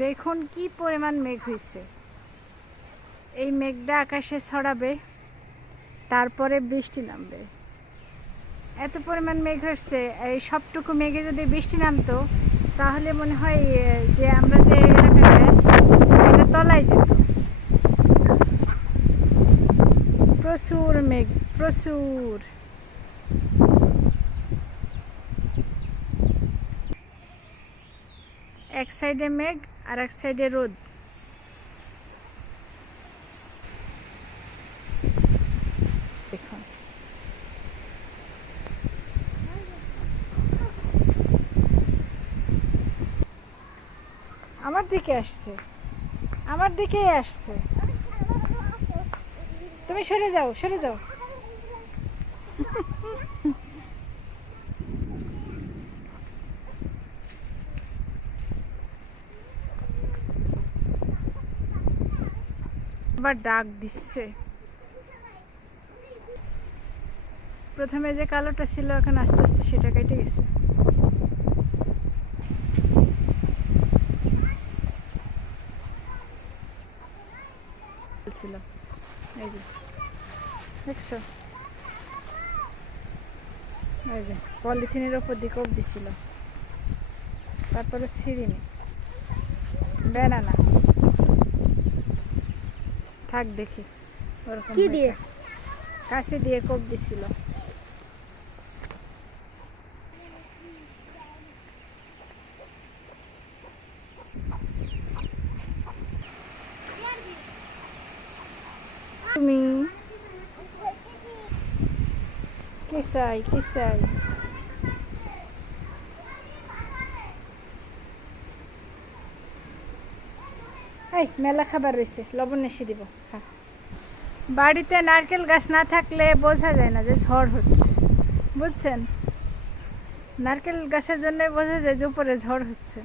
দেখুন কি পরিমাণ মেঘ হয়েছে। এই মেঘটা আকাশে ছড়াবে, তারপরে বৃষ্টি নামবে। এত পরিমাণ মেঘ হচ্ছে, এই সবটুকু মেঘে যদি বৃষ্টি নামতো তাহলে মনে হয় যে আমরা যে এলাকায় আছি এটা তলায় যেত। প্রচুর মেঘ, প্রচুর। এক সাইডে মেঘ আর এক সাইডে রোদ। দেখুন আমার দিকে আসছে, আমার দিকেই আসছে। তুমি সরে যাও, সরে যাও। আবার ডাক দিচ্ছে। প্রথমে যে কালোটা ছিল এখন আস্তে আস্তে সেটা কেটে গেছে। এই যে দেখছো, এই যে পলিথিনের ওপর দিয়ে কোপ দিছিল, তারপরে ছিঁড়িনি। বেনানা থাক দেখি ওরকম কি দিয়ে, কাছে দিয়ে কোপ দিছিল। তুমি কি চাই, কি চাই? এই মেলা খাবার রয়েছে, লবণ এসে দিব। হ্যাঁ, বাড়িতে নারকেল গাছ না থাকলে বোঝা যায় না যে ঝড় হচ্ছে, বুঝছেন? নারকেল গাছের জন্য বোঝা যায় যে উপরে ঝড় হচ্ছে।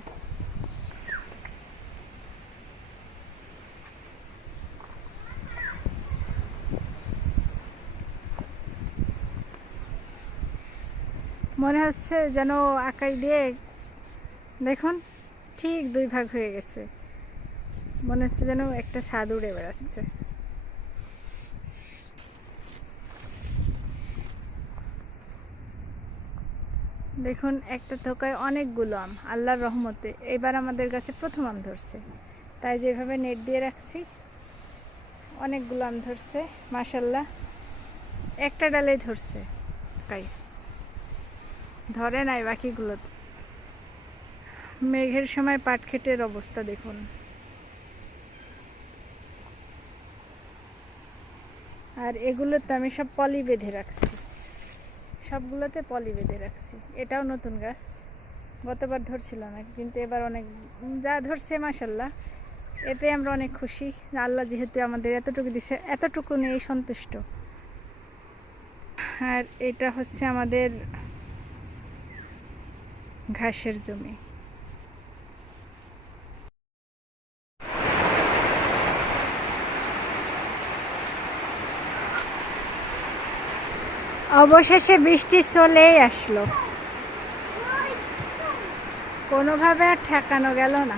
মনে হচ্ছে যেন আকাশ দিয়ে দেখুন ঠিক দুই ভাগ হয়ে গেছে, মনে হচ্ছে যেন একটা ছাদ উড়ে বেড়াচ্ছে। দেখুন একটা থোকায় অনেকগুলো আম, আল্লাহর রহমতে এবার আমাদের কাছে প্রথম আম ধরছে, তাই যেভাবে নেট দিয়ে রাখছি অনেকগুলো আম ধরছে মাশাল্লাহ। একটা ডালেই ধরছে, তাই ধরে নাই বাকিগুলোতে। মেঘের সময় পাট ক্ষেতের অবস্থা দেখুন। আর এগুলোতে আমি সব পলি বেঁধে রাখছি, সবগুলোতে পলি বেঁধে রাখছি। এটাও নতুন গাছ, গতবার ধরছিল না, কিন্তু এবার অনেক যা ধরছে মাশাল্লাহ। এতে আমরা অনেক খুশি, আল্লাহ যেহেতু আমাদের এতটুকু দিছে, এতটুকু নিয়েই সন্তুষ্ট। আর এটা হচ্ছে আমাদের ঘাসের জমি। অবশেষে বৃষ্টি চলেই আসলো, কোনোভাবে আর ঠেকানো গেল না।